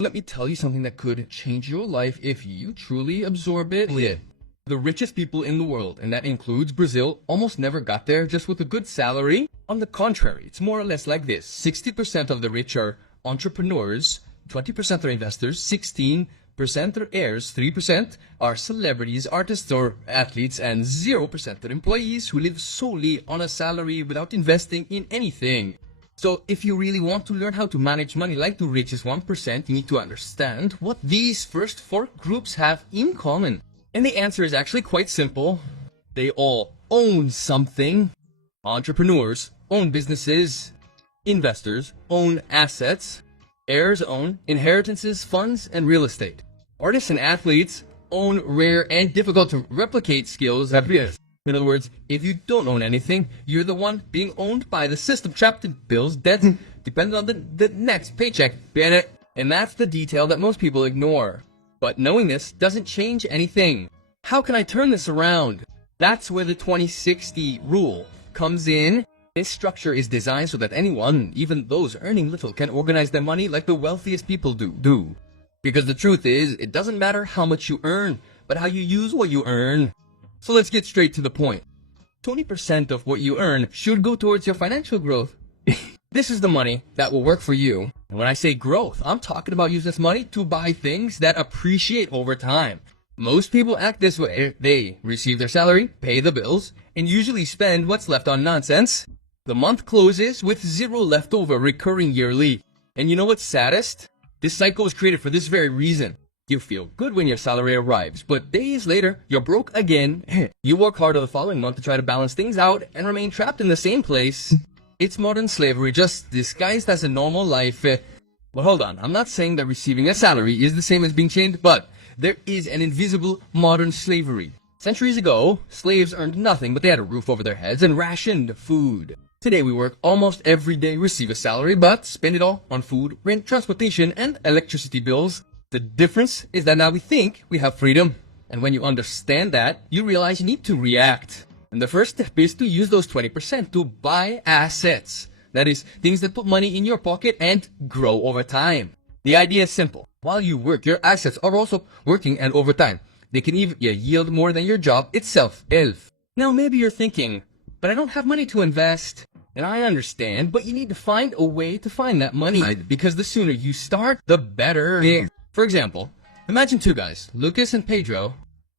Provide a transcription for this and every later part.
Let me tell you something that could change your life if you truly absorb it. Yeah. The richest people in the world, and that includes Brazil, almost never got there just with a good salary. On the contrary, it's more or less like this. 60% of the rich are entrepreneurs, 20% are investors, 16% are heirs, 3% are celebrities, artists, or athletes, and 0% are employees who live solely on a salary without investing in anything. So if you really want to learn how to manage money like the richest 1%, you need to understand what these first four groups have in common. And the answer is actually quite simple. They all own something. Entrepreneurs own businesses. Investors own assets. Heirs own inheritances, funds, and real estate. Artists and athletes own rare and difficult to replicate skills that is. In other words, if you don't own anything, you're the one being owned by the system, trapped in bills, debts, dependent on the next paycheck. And that's the detail that most people ignore. But knowing this doesn't change anything. How can I turn this around? That's where the 20-60 rule comes in. This structure is designed so that anyone, even those earning little, can organize their money like the wealthiest people do. Because the truth is, it doesn't matter how much you earn, but how you use what you earn. So let's get straight to the point. 20% of what you earn should go towards your financial growth. This is the money that will work for you. And when I say growth, I'm talking about using this money to buy things that appreciate over time. Most people act this way. They receive their salary, pay the bills, and usually spend what's left on nonsense. The month closes with zero left over recurring yearly. And you know what's saddest? This cycle was created for this very reason. You feel good when your salary arrives, but days later, you're broke again. You work harder the following month to try to balance things out and remain trapped in the same place. It's modern slavery, just disguised as a normal life. But hold on, I'm not saying that receiving a salary is the same as being chained, but there is an invisible modern slavery. Centuries ago, slaves earned nothing, but they had a roof over their heads and rationed food. Today we work almost every day, receive a salary, but spend it all on food, rent, transportation, and electricity bills. The difference is that now we think we have freedom. And when you understand that, you realize you need to react. And the first step is to use those 20% to buy assets. That is, things that put money in your pocket and grow over time. The idea is simple. While you work, your assets are also working, and over time, they can even yield more than your job itself. Now maybe you're thinking, but I don't have money to invest. And I understand, but you need to find a way to find that money. Because the sooner you start, the better. For example, imagine two guys, Lucas and Pedro.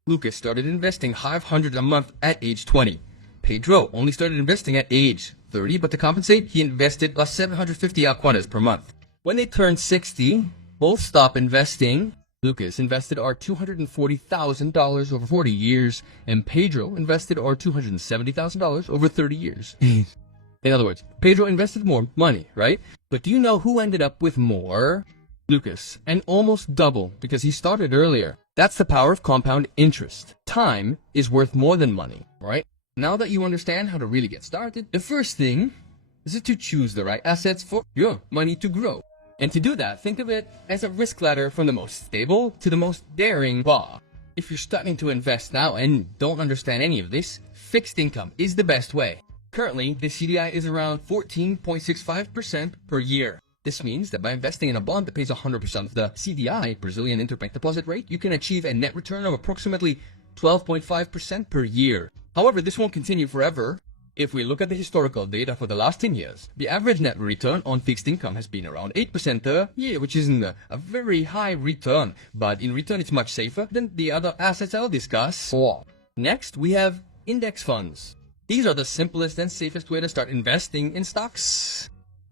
Lucas started investing $500 a month at age 20. Pedro only started investing at age 30, but to compensate, he invested 750 alquanas per month. When they turned 60, both stopped investing. Lucas invested $240,000 over 40 years, and Pedro invested $270,000 over 30 years. In other words, Pedro invested more money, right? But do you know who ended up with more? Lucas, and almost double because he started earlier. That's the power of compound interest. Time is worth more than money, right? Now that you understand how to really get started, the first thing is to choose the right assets for your money to grow. And to do that, think of it as a risk ladder from the most stable to the most daring. If you're starting to invest now and don't understand any of this, fixed income is the best way. Currently, the CDI is around 14.65% per year. This means that by investing in a bond that pays 100% of the CDI, Brazilian interbank deposit rate, you can achieve a net return of approximately 12.5% per year. However, this won't continue forever. If we look at the historical data for the last 10 years, the average net return on fixed income has been around 8% a year, which isn't a very high return, but in return it's much safer than the other assets I'll discuss. Next, we have index funds. These are the simplest and safest way to start investing in stocks.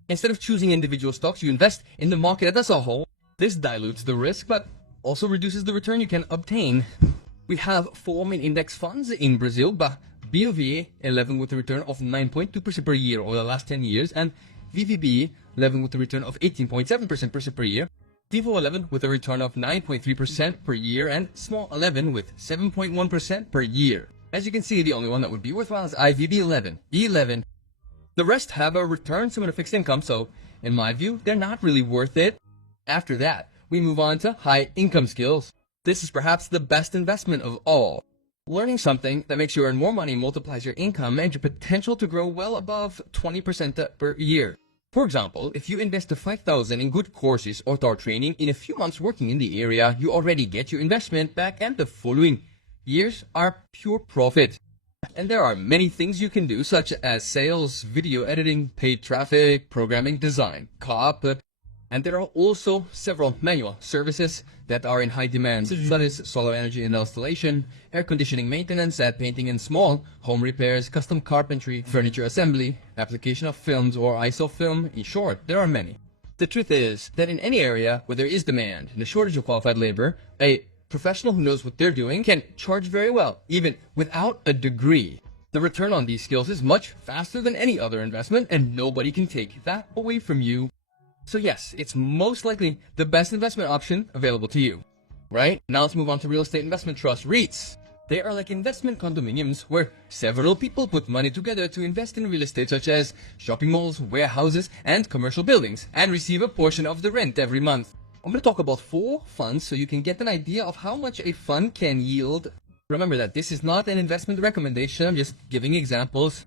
Instead of choosing individual stocks, you invest in the market as a whole. This dilutes the risk, but also reduces the return you can obtain. We have 4 main index funds in Brazil, BOV 11 with a return of 9.2% per year over the last 10 years, and VVB 11 with a return of 18.7% per year, Tivo 11 with a return of 9.3% per year, and Small 11 with 7.1% per year. As you can see, the only one that would be worthwhile is IVB 11, E11. The rest have a return similar to fixed income, so in my view, they're not really worth it. After that, we move on to high income skills. This is perhaps the best investment of all. Learning something that makes you earn more money multiplies your income and your potential to grow well above 20% per year. For example, if you invest the 5,000 in good courses or start training, in a few months working in the area, you already get your investment back and the following years are pure profit. And there are many things you can do, such as sales, video editing, paid traffic, programming, design, copy, and there are also several manual services that are in high demand, such as solar energy and installation, air conditioning maintenance, ad painting and small, home repairs, custom carpentry, furniture assembly, application of films or ISO film. In short, there are many. The truth is that in any area where there is demand and a shortage of qualified labor, a professional who knows what they're doing can charge very well, even without a degree. The return on these skills is much faster than any other investment, and nobody can take that away from you. So yes, it's most likely the best investment option available to you. Right? Now let's move on to real estate investment trust, REITs. They are like investment condominiums where several people put money together to invest in real estate, such as shopping malls, warehouses, and commercial buildings, and receive a portion of the rent every month. I'm going to talk about 4 funds so you can get an idea of how much a fund can yield. Remember that this is not an investment recommendation, I'm just giving examples.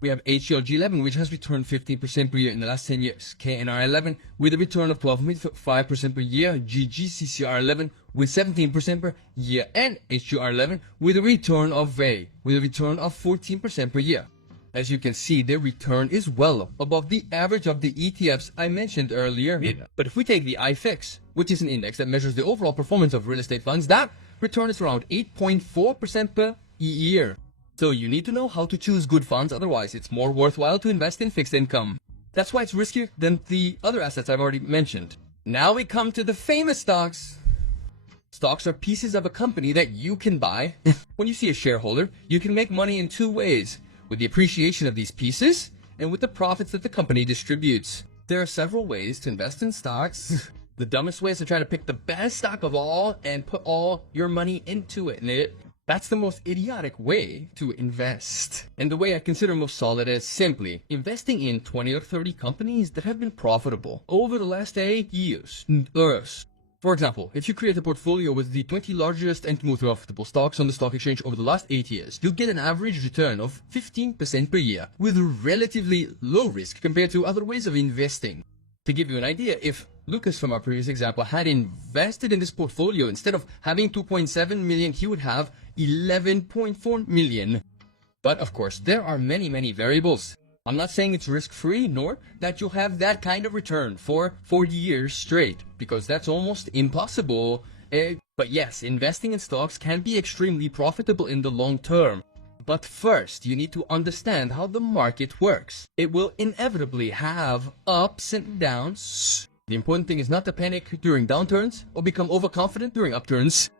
We have HGLG11, which has returned 15% per year in the last 10 years. KNR11 with a return of 12.5% per year. GGCCR11 with 17% per year. And HGR11 with a return of 14% per year. As you can see, their return is well above the average of the ETFs I mentioned earlier. But if we take the iFix, which is an index that measures the overall performance of real estate funds, that return is around 8.4% per year. So you need to know how to choose good funds, otherwise it's more worthwhile to invest in fixed income. That's why it's riskier than the other assets I've already mentioned. Now we come to the famous stocks. Stocks are pieces of a company that you can buy. When you see a shareholder, you can make money in 2 ways: with the appreciation of these pieces and with the profits that the company distributes. There are several ways to invest in stocks. The dumbest way is to try to pick the best stock of all and put all your money into it. That's the most idiotic way to invest. And the way I consider most solid is simply investing in 20 or 30 companies that have been profitable over the last 8 years. For example, if you create a portfolio with the 20 largest and most profitable stocks on the stock exchange over the last 8 years, you'll get an average return of 15% per year, with relatively low risk compared to other ways of investing. To give you an idea, if Lucas from our previous example had invested in this portfolio, instead of having 2.7 million, he would have 11.4 million. But of course, there are many variables. I'm not saying it's risk-free, nor that you'll have that kind of return for 40 years straight, because that's almost impossible. But yes, investing in stocks can be extremely profitable in the long term. But first, you need to understand how the market works. It will inevitably have ups and downs. The important thing is not to panic during downturns or become overconfident during upturns.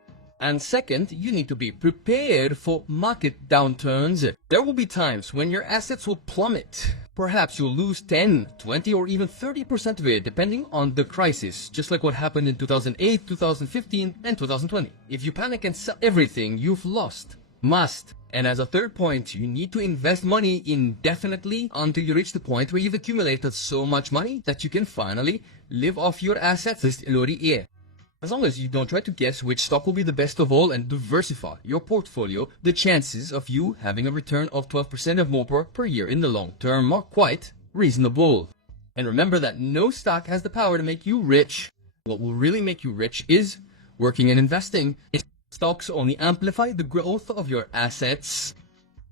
And second, you need to be prepared for market downturns. There will be times when your assets will plummet. Perhaps you'll lose 10, 20, or even 30% of it, depending on the crisis, just like what happened in 2008, 2015, and 2020. If you panic and sell everything, you've lost. Must. And as a third point, you need to invest money indefinitely until you reach the point where you've accumulated so much money that you can finally live off your assets. As long as you don't try to guess which stock will be the best of all and diversify your portfolio, the chances of you having a return of 12% or more per year in the long term are quite reasonable. And remember that no stock has the power to make you rich. What will really make you rich is working and investing. Stocks only amplify the growth of your assets.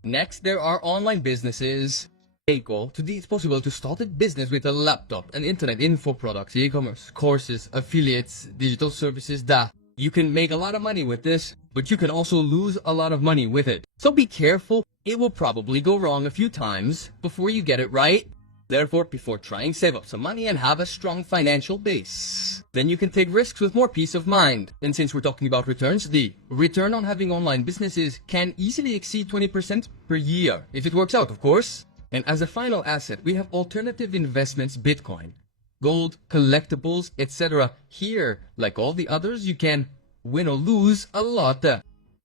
Next, there are online businesses. It's possible to start a business with a laptop, an internet info products, e-commerce, courses, affiliates, digital services, You can make a lot of money with this, but you can also lose a lot of money with it. So be careful, it will probably go wrong a few times before you get it right. Therefore, before trying, save up some money and have a strong financial base. Then you can take risks with more peace of mind. And since we're talking about returns, the return on having online businesses can easily exceed 20% per year, if it works out, of course. And as a final asset, we have alternative investments, Bitcoin, gold, collectibles, etc. Here, like all the others, you can win or lose a lot.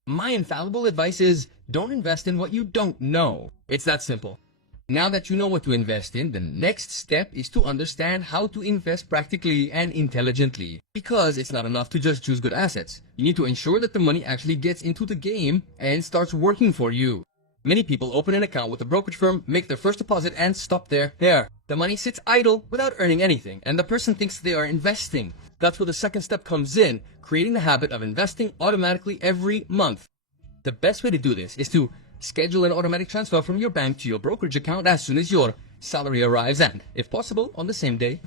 My infallible advice is don't invest in what you don't know. It's that simple. Now that you know what to invest in, the next step is to understand how to invest practically and intelligently. Because it's not enough to just choose good assets. You need to ensure that the money actually gets into the game and starts working for you. Many people open an account with a brokerage firm, make their first deposit, and stop there. The money sits idle without earning anything, and the person thinks they are investing. That's where the second step comes in, creating the habit of investing automatically every month. The best way to do this is to schedule an automatic transfer from your bank to your brokerage account as soon as your salary arrives, and, if possible, on the same day.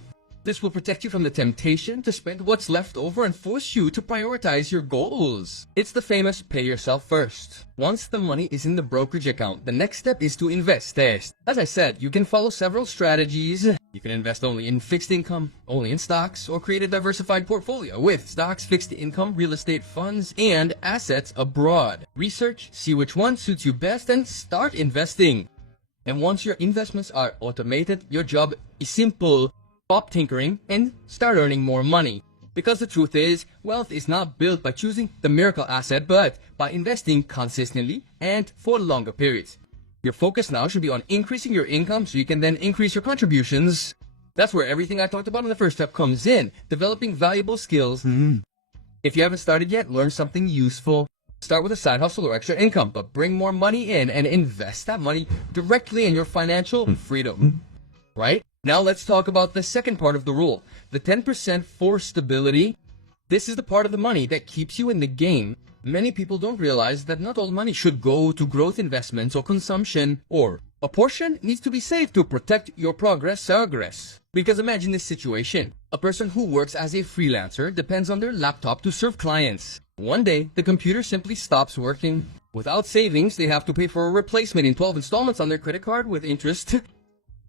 This will protect you from the temptation to spend what's left over and force you to prioritize your goals. It's the famous pay yourself first. Once the money is in the brokerage account, the next step is to invest. As I said, you can follow several strategies. You can invest only in fixed income, only in stocks, or create a diversified portfolio with stocks, fixed income, real estate funds, and assets abroad. Research, see which one suits you best, and start investing. And once your investments are automated, your job is simple. Stop tinkering and start earning more money. Because the truth is, wealth is not built by choosing the miracle asset, but by investing consistently and for longer periods. Your focus now should be on increasing your income so you can then increase your contributions. That's where everything I talked about in the first step comes in, developing valuable skills. If you haven't started yet, learn something useful. Start with a side hustle or extra income, but bring more money in and invest that money directly in your financial freedom. Right? Now let's talk about the second part of the rule, the 10% for stability. This is the part of the money that keeps you in the game. Many people don't realize that not all money should go to growth investments or consumption, or a portion needs to be saved to protect your progress. Because imagine this situation. A person who works as a freelancer depends on their laptop to serve clients. One day, the computer simply stops working. Without savings, they have to pay for a replacement in 12 installments on their credit card with interest.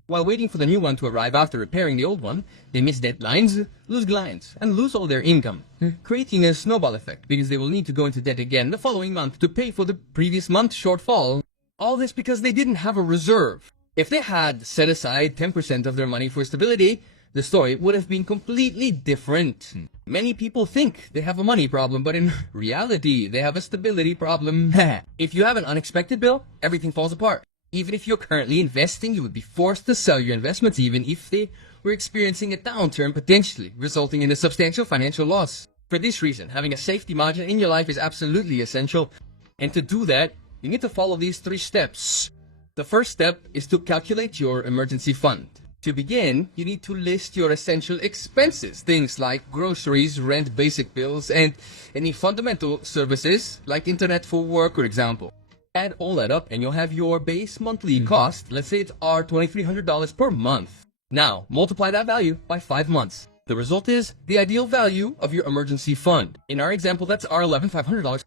While waiting for the new one to arrive after repairing the old one, they miss deadlines, lose clients, and lose all their income, creating a snowball effect because they will need to go into debt again the following month to pay for the previous month's shortfall. All this because they didn't have a reserve. If they had set aside 10% of their money for stability, the story would have been completely different. Many people think they have a money problem, but in reality, they have a stability problem. If you have an unexpected bill, everything falls apart. Even if you're currently investing, you would be forced to sell your investments even if they were experiencing a downturn, potentially resulting in a substantial financial loss. For this reason, having a safety margin in your life is absolutely essential. And to do that, you need to follow these 3 steps. The first step is to calculate your emergency fund. To begin, you need to list your essential expenses, things like groceries, rent, basic bills, and any fundamental services like internet for work, for example. Add all that up and you'll have your base monthly cost. Let's say it's $2,300 per month. Now, multiply that value by 5 months. The result is the ideal value of your emergency fund. In our example, that's $11,500.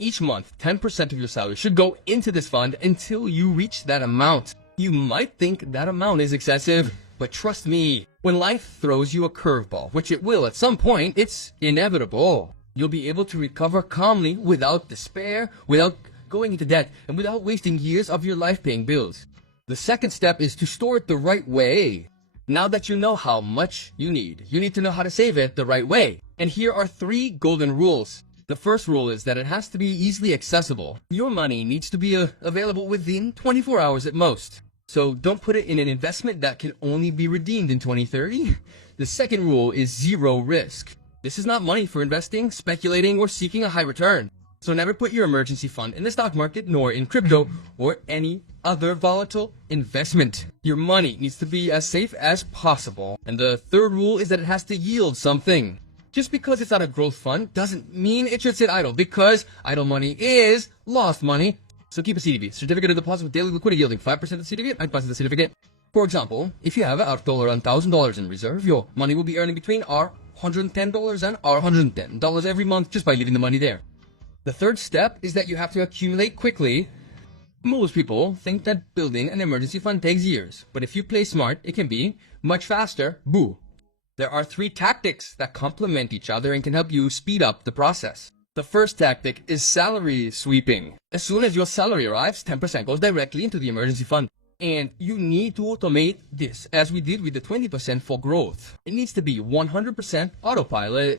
Each month, 10% of your salary should go into this fund until you reach that amount. You might think that amount is excessive, but trust me, when life throws you a curveball, which it will at some point, it's inevitable. You'll be able to recover calmly without despair, without going into debt, and without wasting years of your life paying bills. The second step is to store it the right way. Now that you know how much you need to know how to save it the right way. And here are 3 golden rules. The first rule is that it has to be easily accessible. Your money needs to be available within 24 hours at most. So don't put it in an investment that can only be redeemed in 2030. The second rule is 0 risk. This is not money for investing, speculating, or seeking a high return. So never put your emergency fund in the stock market, nor in crypto, or any other volatile investment. Your money needs to be as safe as possible. And the third rule is that it has to yield something. Just because it's not a growth fund doesn't mean it should sit idle, because idle money is lost money. So keep a CDB, certificate of deposit with daily liquidity yielding 5% of the certificate. I deposit the certificate. For example, if you have $1,000 in reserve, your money will be earning between $110 and $110 every month just by leaving the money there. The third step is that you have to accumulate quickly. Most people think that building an emergency fund takes years, but if you play smart, it can be much faster. Boo! There are 3 tactics that complement each other and can help you speed up the process. The first tactic is salary sweeping. As soon as your salary arrives, 10% goes directly into the emergency fund. And you need to automate this, as we did with the 20% for growth. It needs to be 100% autopilot.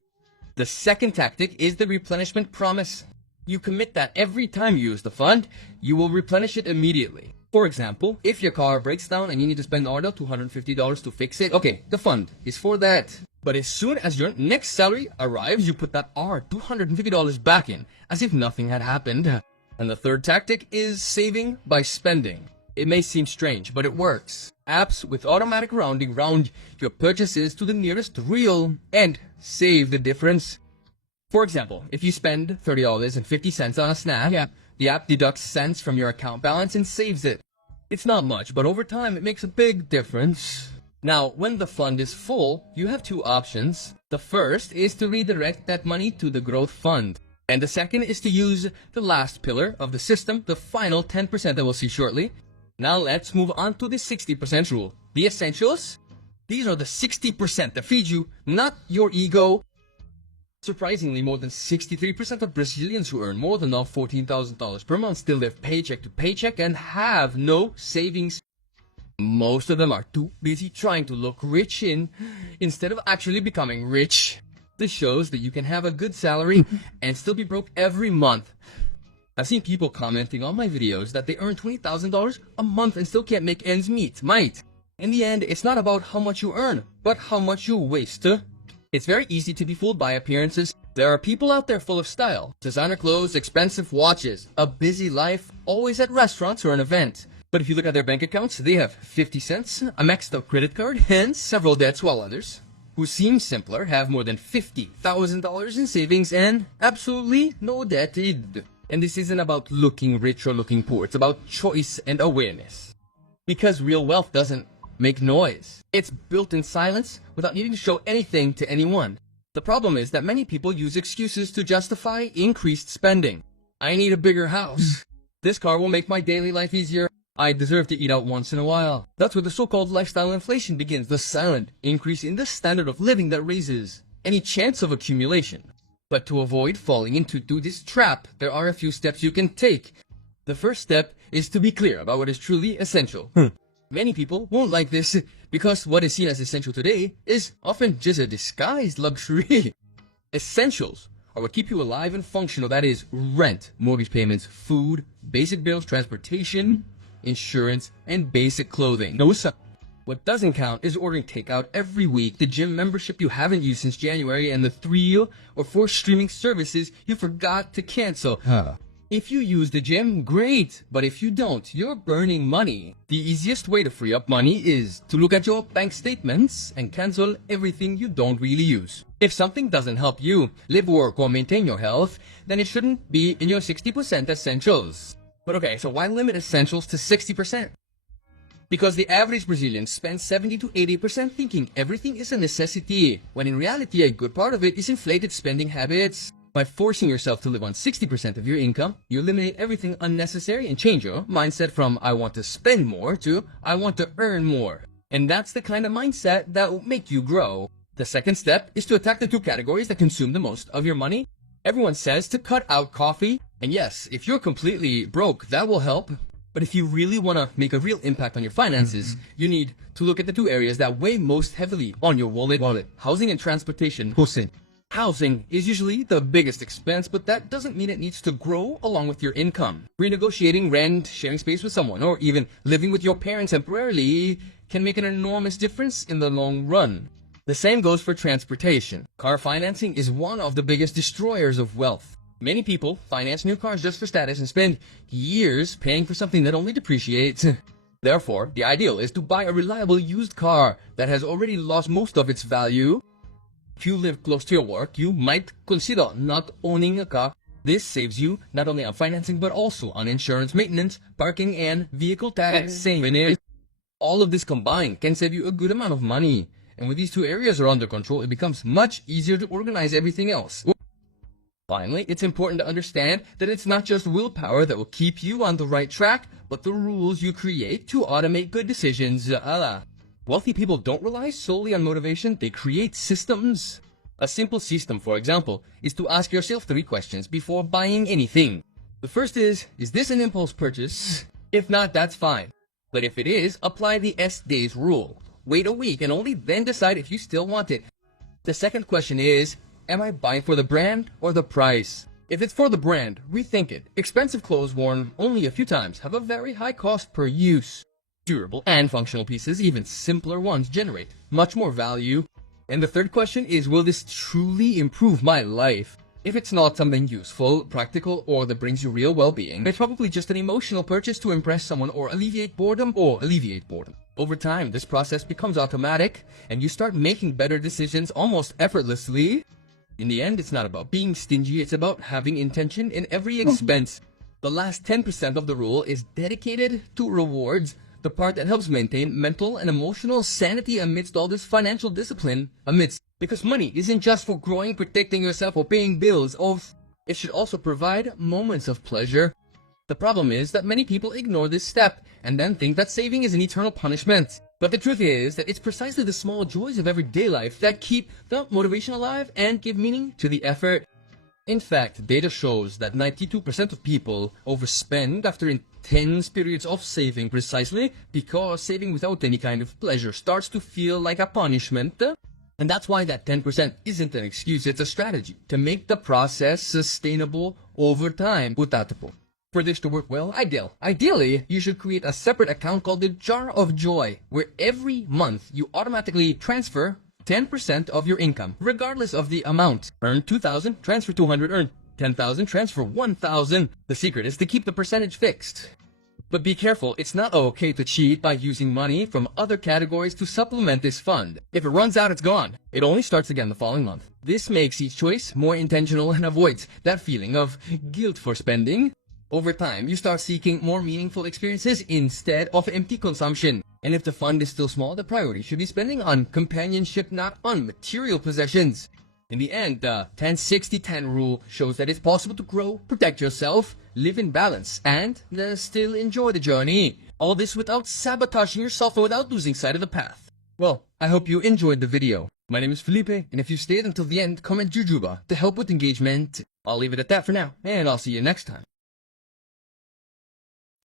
The second tactic is the replenishment promise. You commit that every time you use the fund, you will replenish it immediately. For example, if your car breaks down and you need to spend $250 to fix it, okay, the fund is for that. But as soon as your next salary arrives, you put that $250 back in, as if nothing had happened. And the third tactic is saving by spending. It may seem strange, but it works. Apps with automatic rounding round your purchases to the nearest real and save the difference. For example, if you spend $30.50 on a snack, the app deducts cents from your account balance and saves it. It's not much, but over time it makes a big difference. Now, when the fund is full, you have two options. The first is to redirect that money to the growth fund. And the second is to use the last pillar of the system, the final 10% that we'll see shortly. Now let's move on to the 60% rule. The essentials? These are the 60% that feed you, not your ego. Surprisingly, more than 63% of Brazilians who earn more than $14,000 per month still live paycheck to paycheck and have no savings. Most of them are too busy trying to look rich instead of actually becoming rich. This shows that you can have a good salary and still be broke every month. I've seen people commenting on my videos that they earn $20,000 a month and still can't make ends meet. Might. In the end, it's not about how much you earn, but how much you waste. It's very easy to be fooled by appearances. There are people out there full of style, designer clothes, expensive watches, a busy life, always at restaurants or an event. But if you look at their bank accounts, they have 50 cents, a maxed out credit card, and several debts, while others, who seem simpler, have more than $50,000 in savings and absolutely no debt. And this isn't about looking rich or looking poor. It's about choice and awareness. Because real wealth doesn't make noise. It's built in silence without needing to show anything to anyone. The problem is that many people use excuses to justify increased spending. I need a bigger house. This car will make my daily life easier. I deserve to eat out once in a while. That's where the so-called lifestyle inflation begins, the silent increase in the standard of living that raises any chance of accumulation. But to avoid falling into this trap, there are a few steps you can take. The first step is to be clear about what is truly essential. Many people won't like this because what is seen as essential today is often just a disguised luxury. Essentials are what keep you alive and functional. That is rent, mortgage payments, food, basic bills, transportation, insurance, and basic clothing. No, sir. What doesn't count is ordering takeout every week, the gym membership you haven't used since January, and the 3 or 4 streaming services you forgot to cancel. If you use the gym, great, but if you don't, you're burning money. The easiest way to free up money is to look at your bank statements and cancel everything you don't really use. If something doesn't help you live, work, or maintain your health, then it shouldn't be in your 60% essentials. But okay, so why limit essentials to 60%? Because the average Brazilian spends 70 to 80% thinking everything is a necessity, when in reality a good part of it is inflated spending habits. By forcing yourself to live on 60% of your income, you eliminate everything unnecessary and change your mindset from I want to spend more to I want to earn more. And that's the kind of mindset that will make you grow. The second step is to attack the two categories that consume the most of your money. Everyone says to cut out coffee, and yes, if you're completely broke, that will help. But if you really want to make a real impact on your finances, you need to look at the two areas that weigh most heavily on your wallet. Housing and transportation. Housing is usually the biggest expense, but that doesn't mean it needs to grow along with your income. Renegotiating rent, sharing space with someone, or even living with your parents temporarily can make an enormous difference in the long run. The same goes for transportation. Car financing is one of the biggest destroyers of wealth. Many people finance new cars just for status and spend years paying for something that only depreciates. Therefore, the ideal is to buy a reliable used car that has already lost most of its value. If you live close to your work, you might consider not owning a car. This saves you not only on financing but also on insurance, maintenance, parking, and vehicle tax. All of this combined can save you a good amount of money. And when these two areas are under control, it becomes much easier to organize everything else. Finally, it's important to understand that it's not just willpower that will keep you on the right track, but the rules you create to automate good decisions. Wealthy people don't rely solely on motivation, they create systems. A simple system, for example, is to ask yourself 3 questions before buying anything. The first is this an impulse purchase? If not, that's fine. But if it is, apply the S-Days rule. Wait a week and only then decide if you still want it. The second question is, am I buying for the brand or the price? If it's for the brand, rethink it. Expensive clothes worn only a few times have a very high cost per use. Durable and functional pieces, even simpler ones, generate much more value. And the third question is, will this truly improve my life? If it's not something useful, practical, or that brings you real well-being, it's probably just an emotional purchase to impress someone or alleviate boredom. Over time, this process becomes automatic, and you start making better decisions almost effortlessly. In the end, it's not about being stingy, it's about having intention in every expense. The last 10% of the rule is dedicated to rewards, the part that helps maintain mental and emotional sanity amidst all this financial discipline. Because money isn't just for growing, protecting yourself, or paying bills. It should also provide moments of pleasure. The problem is that many people ignore this step and then think that saving is an eternal punishment. But the truth is that it's precisely the small joys of everyday life that keep the motivation alive and give meaning to the effort. In fact, data shows that 92% of people overspend after intense periods of saving precisely because saving without any kind of pleasure starts to feel like a punishment. And that's why that 10% isn't an excuse, it's a strategy to make the process sustainable over time. For this to work well, ideally, you should create a separate account called the Jar of Joy, where every month you automatically transfer 10% of your income, regardless of the amount. Earn 2,000, transfer 200, earn 10,000, transfer 1,000. The secret is to keep the percentage fixed. But be careful, it's not okay to cheat by using money from other categories to supplement this fund. If it runs out, it's gone. It only starts again the following month. This makes each choice more intentional and avoids that feeling of guilt for spending. Over time, you start seeking more meaningful experiences instead of empty consumption. And if the fund is still small, the priority should be spending on companionship, not on material possessions. In the end, the 10-60-10 rule shows that it's possible to grow, protect yourself, live in balance, and still enjoy the journey. All this without sabotaging yourself and without losing sight of the path. Well, I hope you enjoyed the video. My name is Felipe, and if you stayed until the end, comment Jujuba to help with engagement. I'll leave it at that for now, and I'll see you next time.